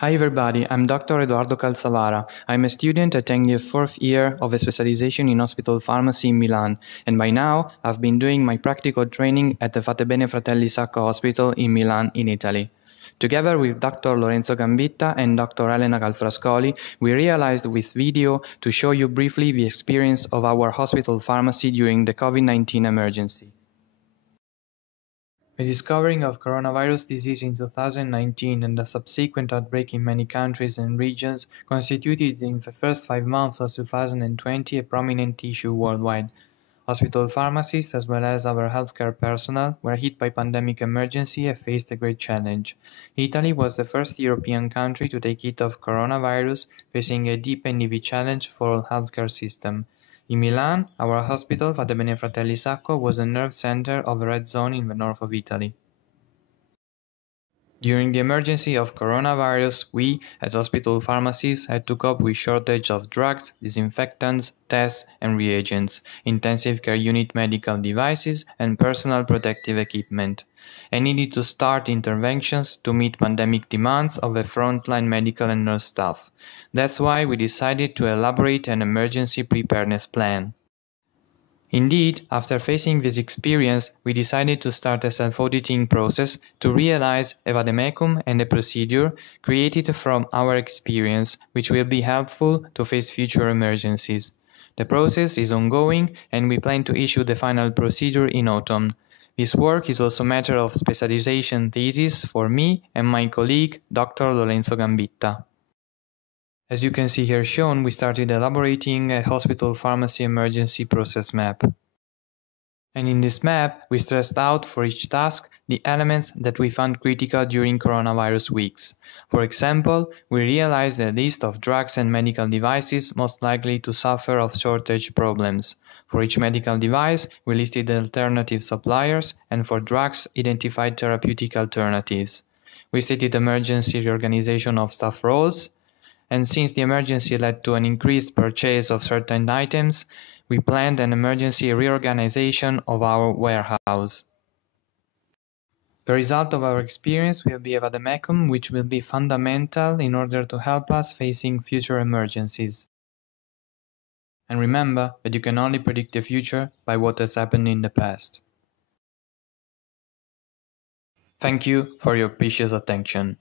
Hi everybody, I'm Dr. Edoardo Calzavara. I'm a student attending the fourth year of a specialization in hospital pharmacy in Milan, and by now I've been doing my practical training at the Fatebenefratelli-Sacco Hospital in Milan, in Italy. Together with Dr. Lorenzo Gambitta and Dr. Elena Calfrascoli, we realized with video to show you briefly the experience of our hospital pharmacy during the COVID-19 emergency. The discovering of coronavirus disease in 2019 and the subsequent outbreak in many countries and regions constituted in the first 5 months of 2020 a prominent issue worldwide. Hospital pharmacists, as well as our healthcare personnel, were hit by pandemic emergency and faced a great challenge. Italy was the first European country to take hit of coronavirus, facing a deep and heavy challenge for all healthcare system. In Milan, our hospital, Fatebenefratelli-Sacco, was a nerve center of a red zone in the north of Italy. During the emergency of coronavirus, we, as hospital pharmacists, had to cope with shortage of drugs, disinfectants, tests and reagents, intensive care unit medical devices, and personal protective equipment, and needed to start interventions to meet pandemic demands of the frontline medical and nurse staff. That's why we decided to elaborate an emergency preparedness plan. Indeed, after facing this experience, we decided to start a self-auditing process to realize a vademecum and a procedure created from our experience, which will be helpful to face future emergencies. The process is ongoing and we plan to issue the final procedure in autumn. This work is also a matter of specialization thesis for me and my colleague, Dr. Lorenzo Gambitta. As you can see here shown, we started elaborating a hospital pharmacy emergency process map. And in this map, we stressed out for each task the elements that we found critical during coronavirus weeks. For example, we realized a list of drugs and medical devices most likely to suffer of shortage problems. For each medical device, we listed alternative suppliers, and for drugs, identified therapeutic alternatives. We stated emergency reorganization of staff roles, and since the emergency led to an increased purchase of certain items, we planned an emergency reorganization of our warehouse. The result of our experience will be a vademecum, which will be fundamental in order to help us facing future emergencies. And remember that you can only predict the future by what has happened in the past. Thank you for your precious attention.